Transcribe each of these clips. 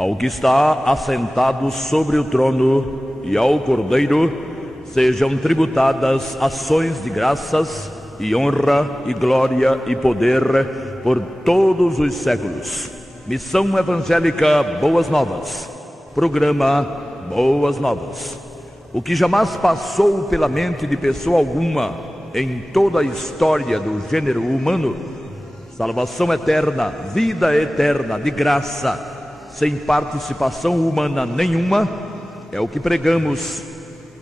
Ao que está assentado sobre o trono e ao Cordeiro sejam tributadas ações de graças e honra e glória e poder por todos os séculos. Missão Evangélica Boas Novas. Programa Boas Novas. O que jamais passou pela mente de pessoa alguma em toda a história do gênero humano, salvação eterna, vida eterna de graça, sem participação humana nenhuma, é o que pregamos,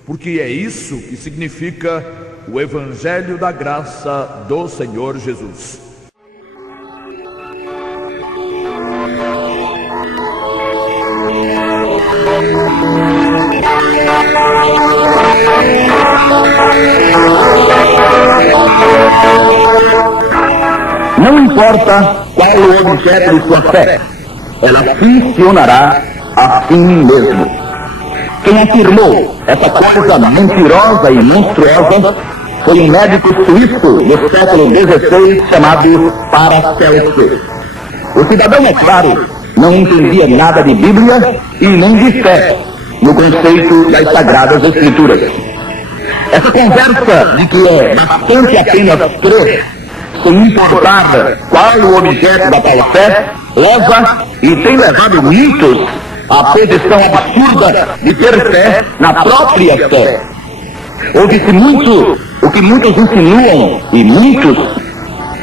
porque é isso que significa o Evangelho da Graça do Senhor Jesus. Não importa qual o objeto de sua fé, ela funcionará assim mesmo. Quem afirmou essa coisa mentirosa e monstruosa foi um médico suíço do século XVI chamado Paracelso. O cidadão, é claro, não entendia nada de Bíblia e nem de fé no conceito das Sagradas Escrituras. Essa conversa de que é bastante apenas crer, sem importar qual o objeto da tal fé, leva e tem levado muitos à posição absurda de ter fé na própria fé. Ouve-se muito o que muitos insinuam, e muitos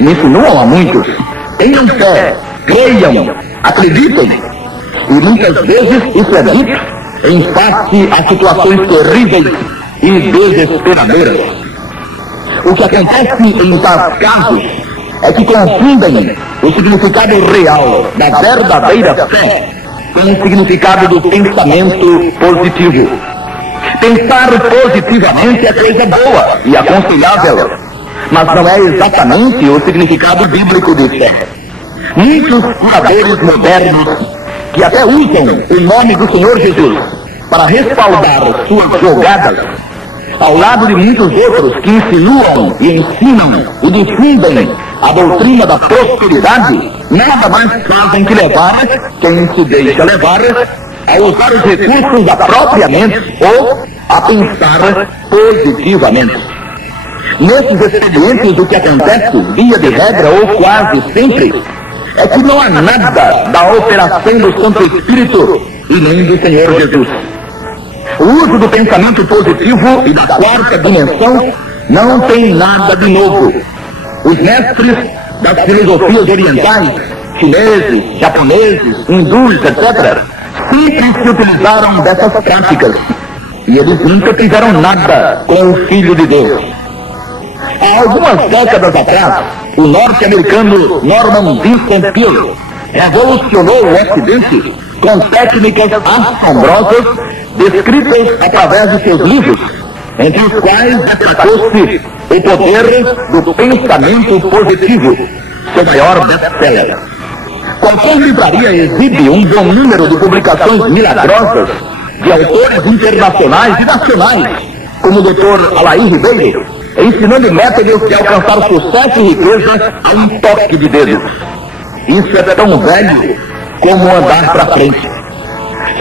insinuam a muitos. Tenham fé, creiam, acreditem. E muitas vezes isso é dito em face a situações terríveis e desesperadeiras. O que acontece em tais casos é que confundem o significado real da verdadeira fé com o significado do pensamento positivo. Pensar positivamente é coisa boa e aconselhável, mas não é exatamente o significado bíblico de fé. Muitos curadores modernos que até usam o nome do Senhor Jesus para respaldar suas jogadas, ao lado de muitos outros que insinuam e ensinam e difundem a doutrina da prosperidade, nada mais fazem que levar quem se deixa levar a usar os recursos da própria mente ou a pensar positivamente. Nesses expedientes, o que acontece, via de regra ou quase sempre, é que não há nada da operação do Santo Espírito e nem do Senhor Jesus. O uso do pensamento positivo e da quarta dimensão não tem nada de novo. Os mestres das filosofias orientais, chineses, japoneses, hindus, etc., sempre se utilizaram dessas práticas. E eles nunca fizeram nada com o Filho de Deus. Há algumas décadas atrás, o norte-americano Norman Vincent Peale revolucionou o Ocidente com técnicas assombrosas descritas através de seus livros, entre os quais destacou-se O Poder do Pensamento Positivo, seu maior best-seller. Qualquer livraria exibe um bom número de publicações milagrosas de autores internacionais e nacionais, como o Dr. Alain Ribeiro, ensinando métodos de alcançar sucesso e riqueza a um toque de dedo. Isso é tão velho como andar para frente.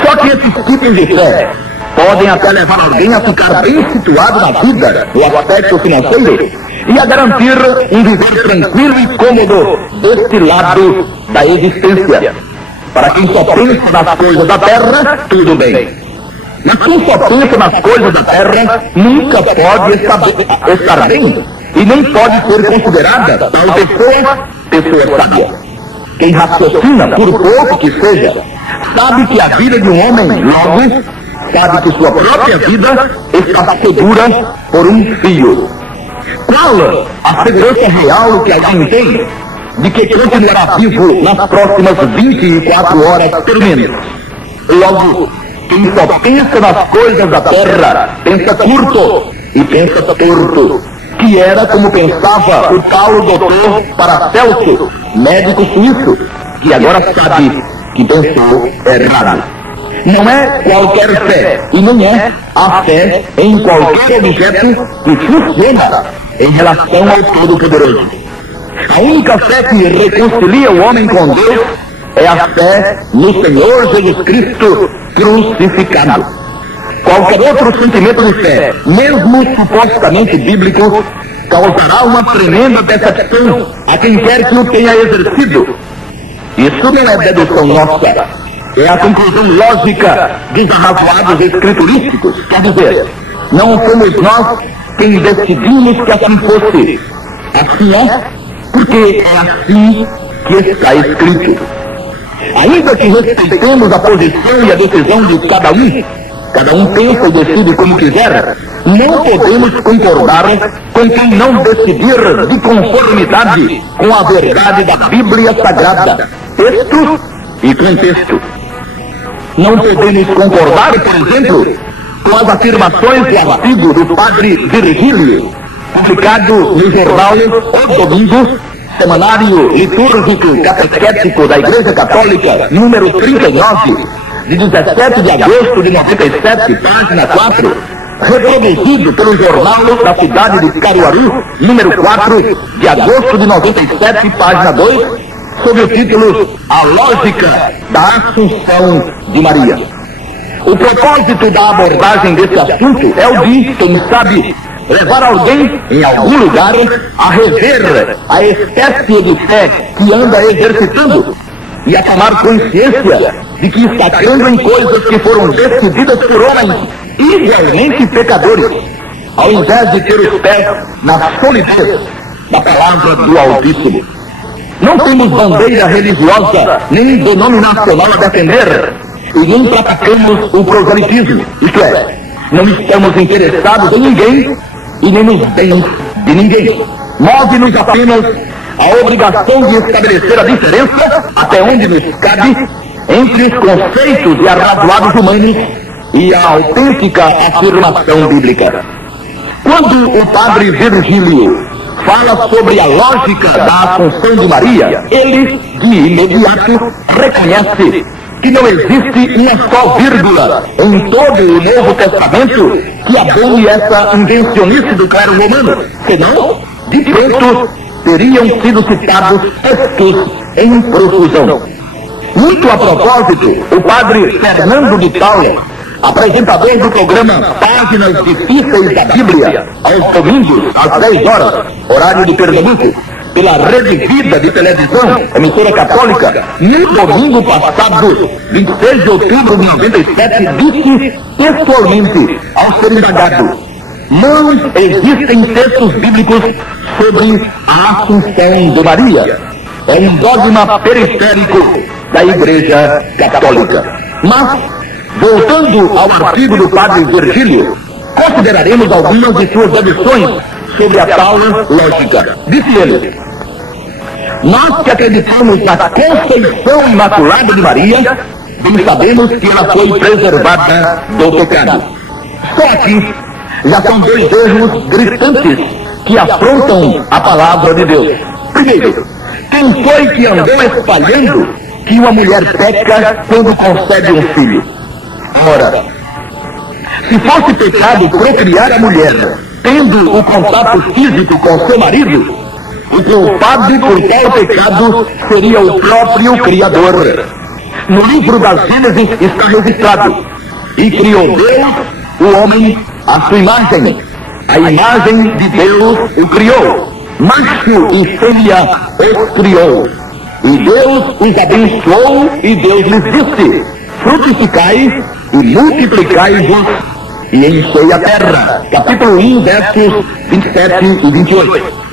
Só que esses tipos de fé podem até levar alguém a ficar bem situado na vida, no aspecto financeiro, e a garantir um viver tranquilo e cômodo deste lado da existência. Para quem só pensa nas coisas da terra, tudo bem. Mas quem só pensa nas coisas da terra nunca pode estar bem e nem pode ser considerada tal pessoa sábia. Quem raciocina, por pouco que seja, sabe que a vida de um homem, logo, sabe que sua própria vida está segura por um fio. Qual a segurança real que alguém tem de que continuará vivo nas próximas 24 horas, pelo menos? Logo, quem só pensa nas coisas da terra, pensa curto e pensa torto, que era como pensava o tal doutor Paracelso, médico suíço, que agora sabe que pensou errado. Não é qualquer fé, e nem é a fé em qualquer objeto que funciona em relação ao Todo-Poderoso. A única fé que reconcilia o homem com Deus é a fé no Senhor Jesus Cristo crucificado. Qualquer outro sentimento de fé, mesmo supostamente bíblico, causará uma tremenda decepção a quem quer que o tenha exercido. Isso não é dedução nossa, é a conclusão lógica dos arrazoados escriturísticos. Quer dizer, não fomos nós quem decidimos que assim fosse. Assim é, porque é assim que está escrito. Ainda que respeitemos a posição e a decisão de cada um pensa e decide como quiser, não podemos concordar com quem não decidir de conformidade com a verdade da Bíblia Sagrada, texto e contexto. Não podemos concordar, por exemplo, com as afirmações do artigo do padre Virgílio, publicado no jornal O Domingo, Semanário Litúrgico Catequético da Igreja Católica, número 39, de 17 de agosto de 97, página 4, reproduzido pelo jornal da cidade de Caruaru, número 4, de agosto de 97, página 2, sob o título A Lógica da Assunção de Maria. O propósito da abordagem desse assunto é o de, quem sabe, levar alguém, em algum lugar, a rever a espécie de fé que anda exercitando e a tomar consciência de que está crendo em coisas que foram decididas por homens igualmente pecadores, ao invés de ter os pés na solidez da palavra do Altíssimo. Não temos bandeira religiosa nem denominacional a defender e nem praticamos o proselitismo, isto é, não estamos interessados em ninguém e nem nos bens de ninguém. Move-nos apenas a obrigação de estabelecer a diferença, até onde nos cabe, entre os conceitos e arrazoados humanos e a autêntica afirmação bíblica. Quando o padre Virgílio fala sobre a lógica da Assunção de Maria, ele, de imediato, reconhece que não existe uma só vírgula em todo o Novo Testamento que abone essa invencionice do clero romano, senão, de pronto, teriam sido citados textos em profusão. Muito a propósito, o padre Fernando de Paula, apresentador do programa Páginas Difíceis da Bíblia, aos domingos, às 10 horas, horário de Pernambuco, pela Rede Vida de televisão, emissora católica, no domingo passado, 26 de outubro de 97, disse textualmente, ao ser indagado: não existem textos bíblicos sobre a Assunção de Maria. É um dogma periférico da Igreja Católica. Mas, voltando ao artigo do padre Virgílio, consideraremos algumas de suas deduções sobre a tal lógica. Disse ele: nós que acreditamos na Conceição Imaculada de Maria, bem sabemos que ela foi preservada do pecado. Só aqui já são dois erros gritantes que afrontam a palavra de Deus. Primeiro, quem foi que andou espalhando que uma mulher peca quando concebe um filho? Ora, se fosse pecado procriar a mulher tendo o contato físico com seu marido, o culpado por tal pecado seria o próprio Criador. No livro das Gênesis está registrado: e criou Deus o homem à sua imagem. A imagem de Deus o criou. Macho e fêmea os criou. E Deus os abençoou e Deus lhes disse: frutificai e multiplicai-vos e enchei a terra. Capítulo 1, versos 27 e 28.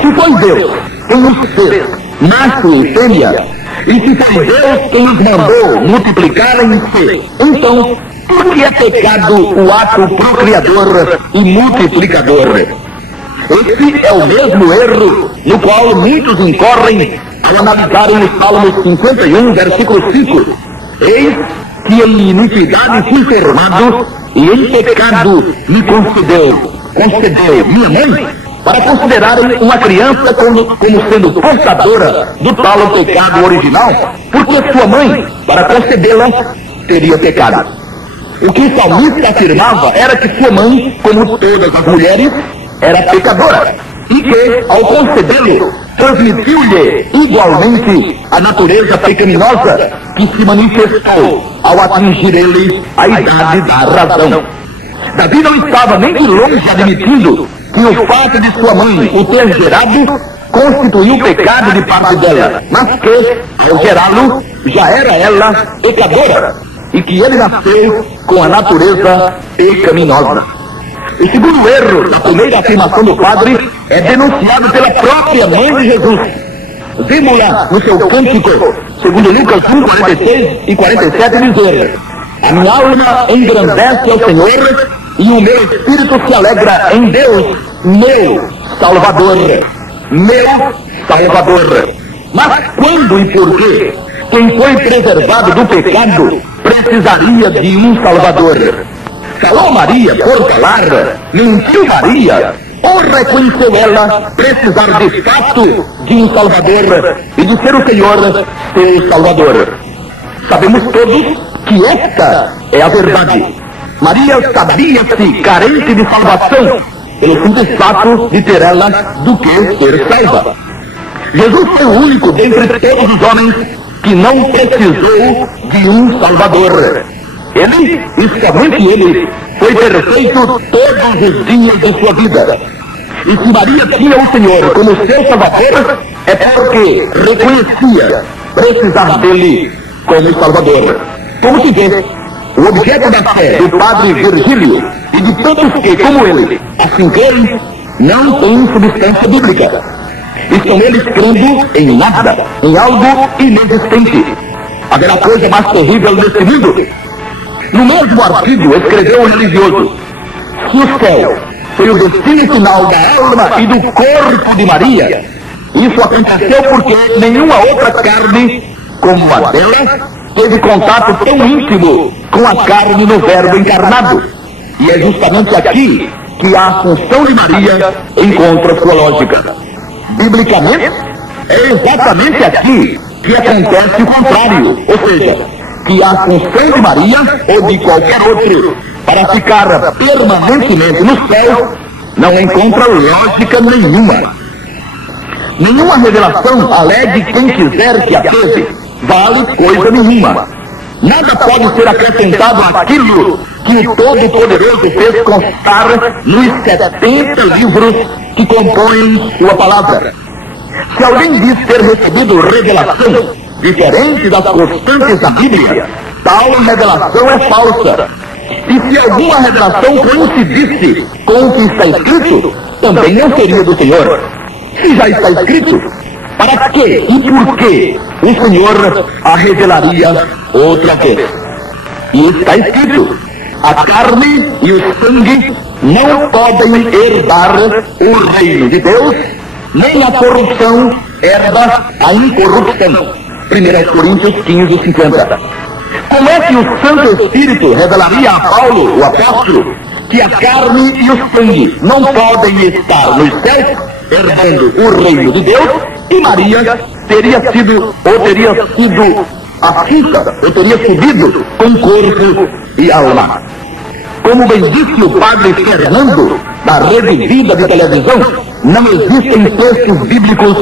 Se foi Deus quem os fez, macho e fêmea, e se foi Deus quem os mandou multiplicarem-se, então, por que é pecado o ato procriador e multiplicador? Esse é o mesmo erro no qual muitos incorrem ao analisarem o Salmo 51, versículo 5. Eis que em iniquidade fui formado e em pecado me concedeu minha mãe, para considerarem uma criança como sendo portadora do tal pecado original, porque sua mãe, para concebê-la, teria pecado. O que o salmista afirmava era que sua mãe, como todas as mulheres, era pecadora, e que, ao concebê-lo, transmitiu-lhe igualmente a natureza pecaminosa que se manifestou ao atingir ele a idade da razão. Davi não estava nem de longe admitindo que o fato de sua mãe o ter gerado constituiu pecado de parte dela, mas que, ao gerá-lo, já era ela pecadora, e que ele nasceu com a natureza pecaminosa. O segundo erro da primeira afirmação do padre é denunciado pela própria mãe de Jesus. Vimos-la no seu cântico, segundo Lucas 1, 46 e 47, dizer: a minha alma engrandece ao Senhor, e o meu espírito se alegra em Deus, meu Salvador. Meu Salvador. Mas quando e por quê? Quem foi preservado do pecado precisaria de um Salvador. Falou Maria por falar, mentiu Maria, ou reconheceu ela precisar de fato de um Salvador e de ser o Senhor seu Salvador? Sabemos todos que esta é a verdade. Maria sabia-se carente de salvação pelo simples fato de ter ela do que ser salva. Jesus foi o único dentre todos os homens que não precisou de um Salvador. Ele, e somente ele, foi perfeito todos os dias de sua vida. E se Maria tinha o Senhor como seu Salvador, é porque reconhecia precisar dele como Salvador. Como se vê, o objeto da fé do padre Virgílio e de todos que, como ele, assim creem, não tem substância bíblica. Estão eles crendo em nada, em algo inexistente. Haverá coisa mais terrível nesse mundo. No mesmo artigo escreveu o religioso: se o céu foi o destino final da alma e do corpo de Maria, isso aconteceu porque nenhuma outra carne como a dela teve contato tão íntimo com a carne no Verbo encarnado. E é justamente aqui que a Assunção de Maria encontra sua lógica. Biblicamente, é exatamente aqui que acontece o contrário, ou seja, que a Assunção de Maria, ou de qualquer outro, para ficar permanentemente no céu, não encontra lógica nenhuma. Nenhuma revelação, alegue quem quiser que a teve, vale coisa nenhuma. Nada pode ser acrescentado àquilo que o Todo-Poderoso fez constar nos 70 livros que compõem sua palavra. Se alguém diz ter recebido revelação diferente das constantes da Bíblia, tal revelação é falsa. E se alguma revelação coincidisse com o que está escrito, também não seria do Senhor. Se já está escrito, para que e por que o Senhor a revelaria outra vez? E está escrito: a carne e o sangue não podem herdar o reino de Deus, nem a corrupção herda a incorrupção. 1 Coríntios 15, 50. Como é que o Santo Espírito revelaria a Paulo, o apóstolo, que a carne e o sangue não podem estar nos céus, herdando o reino de Deus, e Maria teria sido aflita, ou teria subido com corpo e alma? Como bem disse o padre Fernando, da Rede Vida de televisão, não existem textos bíblicos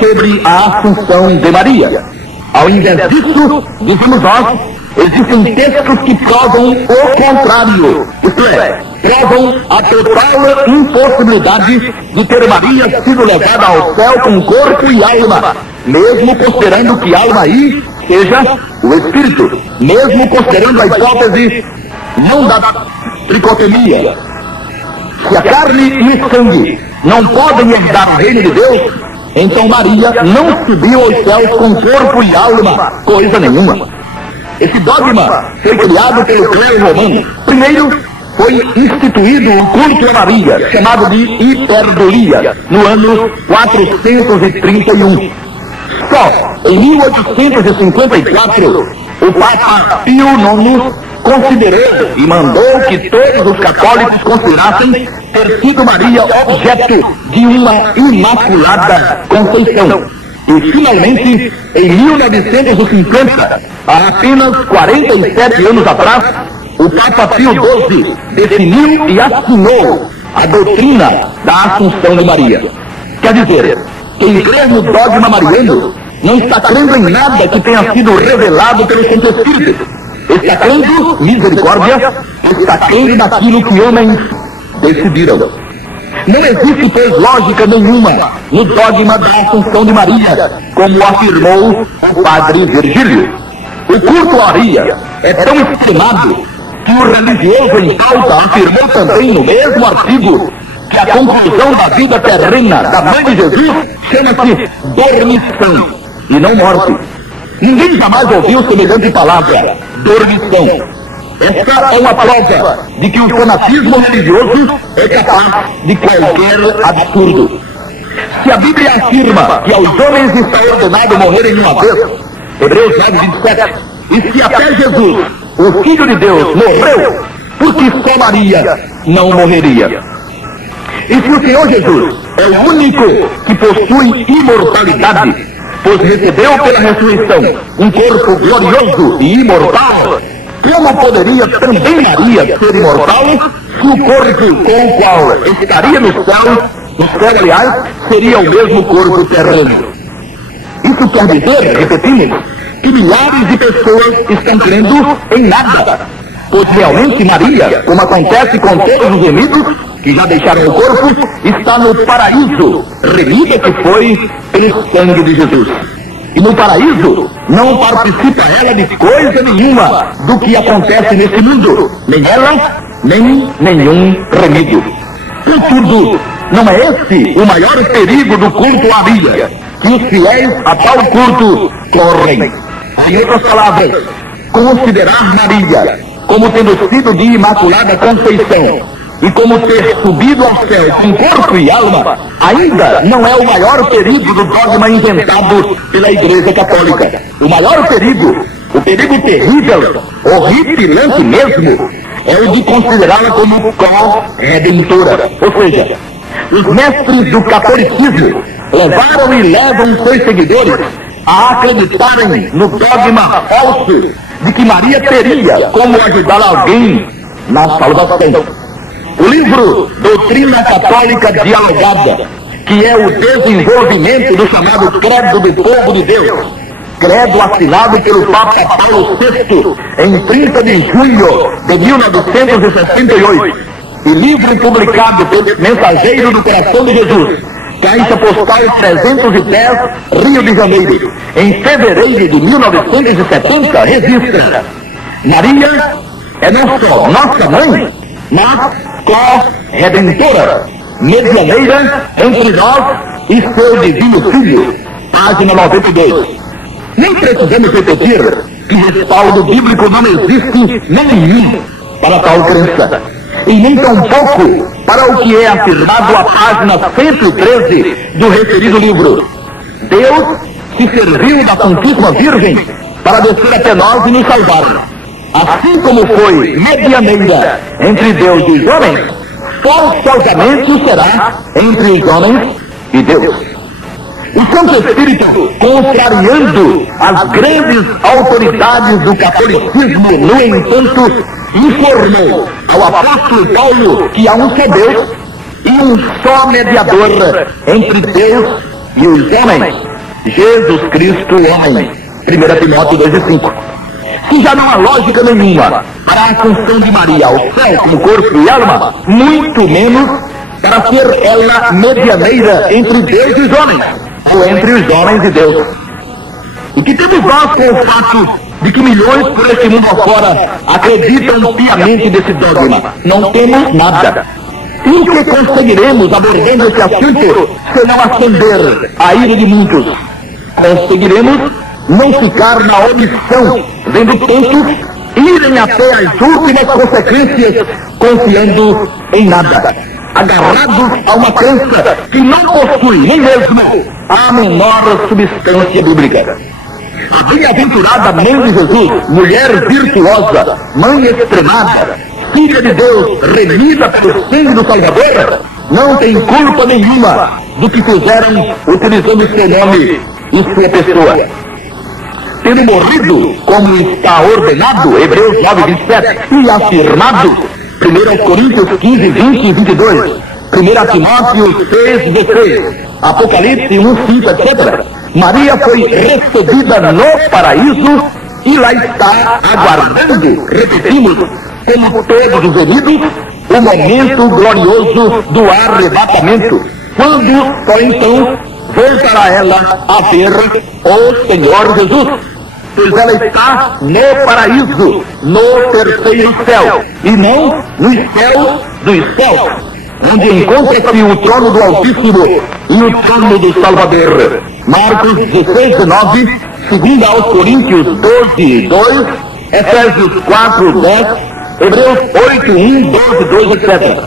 sobre a Assunção de Maria. Ao invés disso, dizemos nós, existem textos que provam o contrário, isto é, provam a total impossibilidade de ter Maria sido levada ao céu com corpo e alma, mesmo considerando que alma aí seja o Espírito, mesmo considerando a hipótese não da tricotomia. Se a carne e o sangue não podem herdar o reino de Deus, então Maria não subiu aos céus com corpo e alma, coisa nenhuma. Esse dogma foi criado pelo clero romano. Primeiro, foi instituído o culto a Maria, chamado de hiperbolia, no ano 431. Só em 1854, o Papa Pio IX considerou e mandou que todos os católicos considerassem ter sido Maria objeto de uma imaculada conceição. E, finalmente, em 1950, há apenas 47 anos atrás, o Papa Pio XII definiu e assinou a doutrina da Assunção de Maria. Quer dizer, Quem crê no dogma mariano não está crendo em nada que tenha sido revelado pelo Santo Espírito. Está crendo, misericórdia, está crendo naquilo que homens decidiram. Não existe, pois, lógica nenhuma no dogma da Assunção de Maria, como afirmou o padre Virgílio. O culto a Maria é tão extremado que o religioso em pauta afirmou também no mesmo artigo que a conclusão da vida terrena da mãe de Jesus chama-se dormição e não morte. Ninguém jamais ouviu semelhante palavra, dormição. Esta é uma prova de que o fanatismo religioso é capaz de qualquer absurdo. Se a Bíblia afirma que aos homens está ordenado morrerem uma vez, Hebreus 9:27, e se até Jesus, o Filho de Deus, morreu, por que só Maria não morreria? E se o Senhor Jesus é o único que possui imortalidade, pois recebeu pela ressurreição um corpo glorioso e imortal, como poderia também Maria ser imortal se o corpo com o qual estaria no céu, aliás, seria o mesmo corpo terreno? Isso quer dizer, repetimos, que milhares de pessoas estão crendo em nada, pois realmente Maria, como acontece com todos os remidos que já deixaram o corpo, está no paraíso, remida que foi pelo sangue de Jesus. E no paraíso não participa ela de coisa nenhuma do que acontece nesse mundo, nem ela, nem nenhum remido. Contudo, não é esse o maior perigo do culto a Maria, que os fiéis a tal culto correm. Em outras palavras, considerar Maria como tendo sido de Imaculada Conceição e como ter subido ao céu com corpo e alma, ainda não é o maior perigo do dogma inventado pela Igreja Católica. O maior perigo, o perigo terrível, horripilante mesmo, é o de considerá-la como co-redentora. Ou seja, os mestres do catolicismo levaram e levam seus seguidores a acreditarem no dogma falso de que Maria teria como ajudar alguém na salvação. O livro Doutrina Católica Dialogada, que é o desenvolvimento do chamado Credo do Povo de Deus, credo assinado pelo Papa Paulo VI em 30 de junho de 1968, e livro publicado pelo Mensageiro do Coração de Jesus, Caixa Postal 310, Rio de Janeiro, em fevereiro de 1970, registra: Maria é não só nossa mãe, mas co-redentora, medianeira entre nós e seu divino Filho. Página 92. Nem precisamos repetir que respaldo bíblico não existe nenhum para tal crença, e nem tampouco para o que é afirmado à página 113 do referido livro. Deus se serviu da Santíssima Virgem para descer até nós e nos salvar. Assim como foi medianeira entre Deus e os homens, forçosamente o será entre os homens e Deus. O Santo Espírito, contrariando as grandes autoridades do catolicismo, no entanto, informou ao apóstolo Paulo que há um só Deus e um só mediador entre Deus e os homens, Jesus Cristo, homem. 1 Timóteo 2:5. Se já não há lógica nenhuma para a ascensão de Maria ao céu com corpo e alma, muito menos para ser ela medianeira entre Deus e os homens, ou entre os homens e Deus. O que temos nós com o fato de que milhões por este mundo afora acreditam piamente desse dogma? Não temos nada. E o que conseguiremos abordando esse assunto se não acender a ira de muitos? Conseguiremos não ficar na omissão, vendo tantos irem até as últimas consequências, confiando em nada, agarrados a uma crença que não possui nem mesmo a menor substância bíblica. A bem-aventurada mãe de Jesus, mulher virtuosa, mãe extremada, filha de Deus, remida pelo sangue do Salvador, não tem culpa nenhuma do que fizeram utilizando seu nome e sua pessoa. Tendo morrido, como está ordenado, Hebreus 9:27, e afirmado, 1 Coríntios 15, 20 e 22, 1 Timóteo 6,16, Apocalipse 1,5, etc. Maria foi recebida no paraíso e lá está aguardando, repetimos, como todos os venidos, o momento glorioso do arrebatamento, quando só então voltará ela a ver o Senhor Jesus. Pois ela está no paraíso, no terceiro céu, e não nos céus dos céus, onde encontra-se o trono do Altíssimo e o trono do Salvador. Marcos 16:19, 2 aos Coríntios 12:2, Efésios 4:10, Hebreus 8:1, 12:2, etc.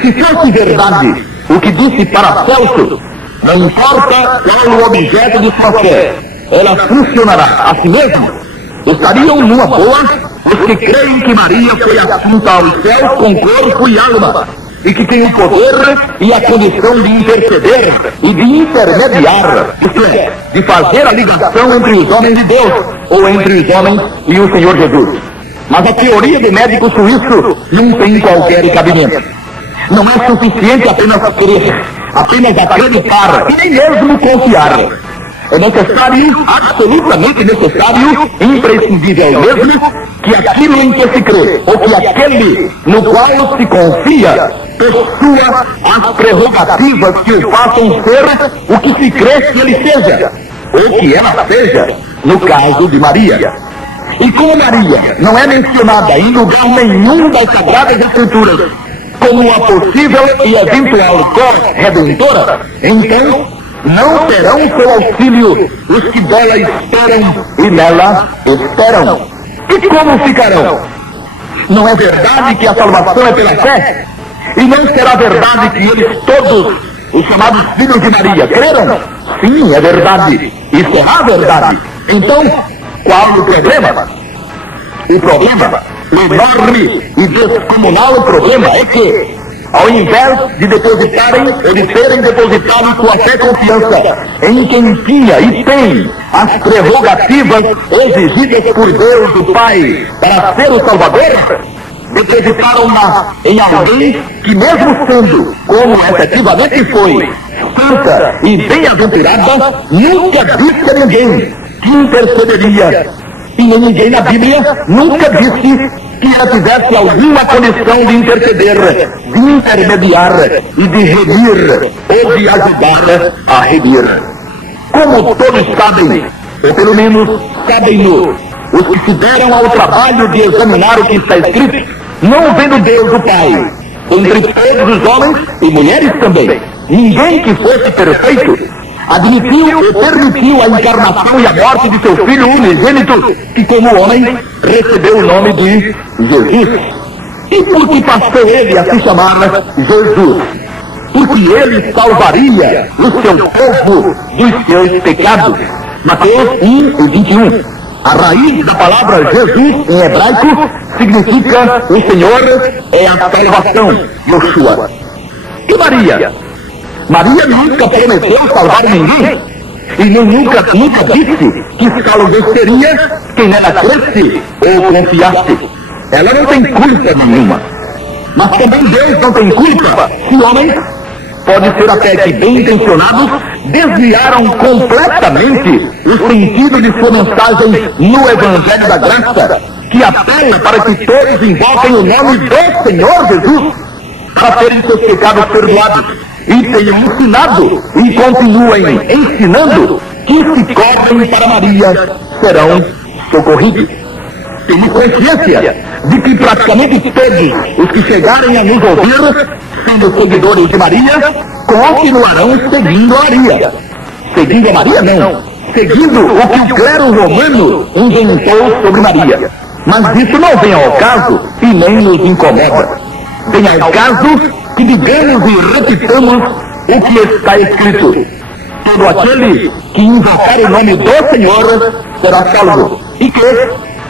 Se fosse verdade o que disse Paracelso, não importa qual o objeto de sua fé, ela funcionará a si mesma. Estariam numa boa os que creem que Maria foi assunta aos céus com corpo e alma, e que tem o poder e a condição de interceder e de intermediar, isto é, de fazer a ligação entre os homens e Deus, ou entre os homens e o Senhor Jesus. Mas a teoria do médico suíço não tem qualquer cabimento. Não é suficiente apenas crer, apenas acreditar e nem mesmo confiar. É necessário, absolutamente necessário, imprescindível mesmo, que aquilo em que se crê, ou que aquele no qual se confia, possua as prerrogativas que o façam ser o que se crê que ele seja, ou que ela seja, no caso de Maria. E como Maria não é mencionada em lugar nenhum das Sagradas Escrituras como uma possível e eventual co-redentora, então não terão seu auxílio os que dela esperam e nela esperam. E como ficarão? Não é verdade que a salvação é pela fé? E não será verdade que eles todos, os chamados filhos de Maria, creram? Sim, é verdade. E será verdade. Então, qual o problema? O problema, o enorme e descomunal problema é que, ao invés de depositarem ou de terem depositado sua fé e confiança em quem tinha e tem as prerrogativas exigidas por Deus o Pai para ser o Salvador, depositaram-na em alguém que, mesmo sendo, como efetivamente foi, santa e bem-aventurada, nunca disse a ninguém que intercederia. E ninguém na Bíblia nunca disse que ela tivesse alguma condição de interceder, de intermediar e de remir, ou de ajudar a remir. Como todos sabem, ou pelo menos sabem-no, os que se deram ao trabalho de examinar o que está escrito, não vendo Deus o Pai, entre todos os homens e mulheres também, ninguém que fosse perfeito, admitiu e permitiu a encarnação e a morte de seu Filho unigênito, que como homem recebeu o nome de Jesus. E por que passou ele a se chamar Jesus? Porque ele salvaria o seu povo dos seus pecados. Mateus 1:21. A raiz da palavra Jesus em hebraico significa o Senhor é a salvação, Yoshua. E Maria? Maria nunca prometeu salvar ninguém, e nunca disse que salvaria quem nela cresce ou confiasse. Ela não tem culpa nenhuma. Mas também Deus não tem culpa se homens, pode ser até que bem intencionados, desviaram completamente o sentido de sua mensagem no Evangelho da Graça, que apela para que todos invoquem o nome do Senhor Jesus para terem seus pecados perdoados. E tenham ensinado e continuem ensinando que se correm para Maria serão socorridos. Tenho consciência de que praticamente todos os que chegarem a nos ouvir, sendo seguidores de Maria, continuarão seguindo a Maria. Seguindo a Maria não, seguindo o que o clero romano inventou sobre Maria. Mas isso não vem ao caso e nem nos incomoda. Vem ao caso que digamos e repitamos o que está escrito. Todo aquele que invocar o nome do Senhor será salvo. E que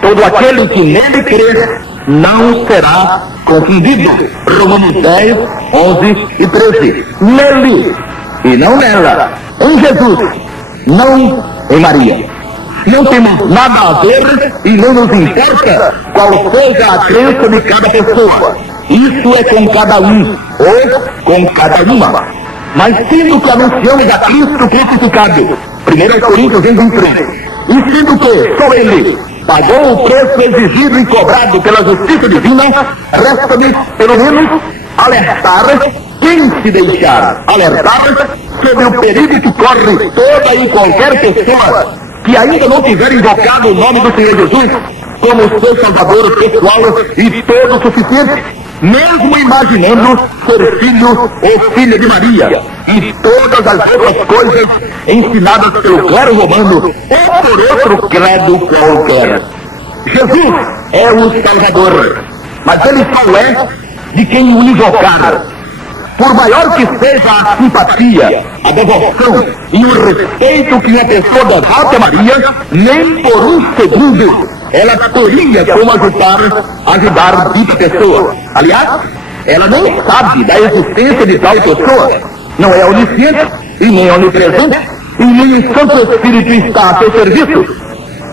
todo aquele que nele crer não será confundido. Romanos 10, 11 e 13. Nele e não nela. Em Jesus, não em Maria. Não temos nada a ver e não nos importa qual seja a crença de cada pessoa. Isso é com cada um, ou com cada uma. Mas sendo que anunciamos a Cristo crucificado, 1 Coríntios 23, e sendo que só Ele pagou o preço exigido e cobrado pela justiça divina, resta-me, pelo menos, alertar quem se deixar alertar sobre o perigo que corre toda e qualquer pessoa que ainda não tiver invocado o nome do Senhor Jesus como seu Salvador pessoal e todo suficiente, mesmo imaginando ser filho ou filha de Maria e todas as outras coisas ensinadas pelo clero romano ou por outro credo qualquer. Jesus é o Salvador, mas ele só é de quem o invocar. Por maior que seja a simpatia, a devoção e o respeito que uma pessoa devota a Maria, nem por um segundo ela teria como ajudar dita pessoa. Aliás, ela nem sabe da existência de tal pessoa, não é onisciente e nem onipresente, e nem o Santo Espírito está a seu serviço.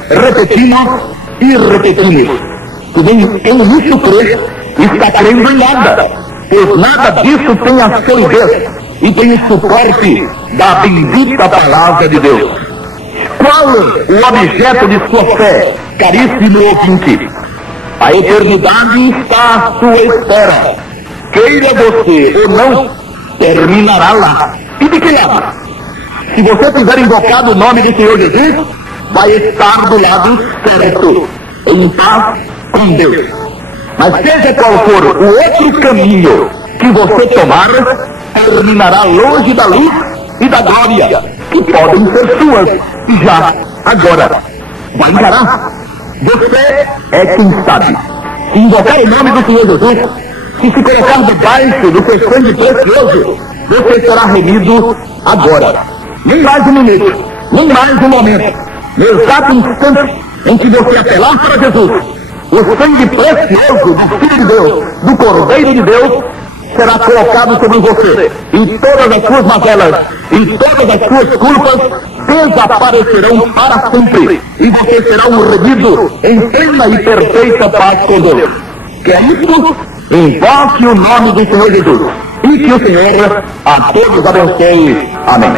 Repetimos e repetimos. Se quem nisso crê, está crendo em nada, pois nada disso tem a solidez e tem o suporte da bendita palavra de Deus. Qual o objeto de sua fé, caríssimo ouvinte? A eternidade está à sua espera. Queira você ou não, terminará lá. E de que lado? Se você tiver invocado o nome do Senhor Jesus, vai estar do lado certo, em paz com Deus. Mas seja qual for o outro caminho que você tomar, terminará longe da luz e da glória, que podem ser suas, já, agora. Vai encarar? Você é quem sabe. Se invocar o nome do Senhor Jesus, se colocar debaixo do seu sangue precioso, você será remido agora. Nem mais um minuto, nem mais um momento. No exato instante em que você apelar para Jesus, o sangue precioso do Filho de Deus, do Cordeiro de Deus, será colocado sobre você, e todas as suas mazelas e todas as suas culpas desaparecerão para sempre, e você será um remido em plena e perfeita paz com Deus. Que é isso? Invoque o nome do Senhor Jesus, e que o Senhor a todos abençoe. Amém.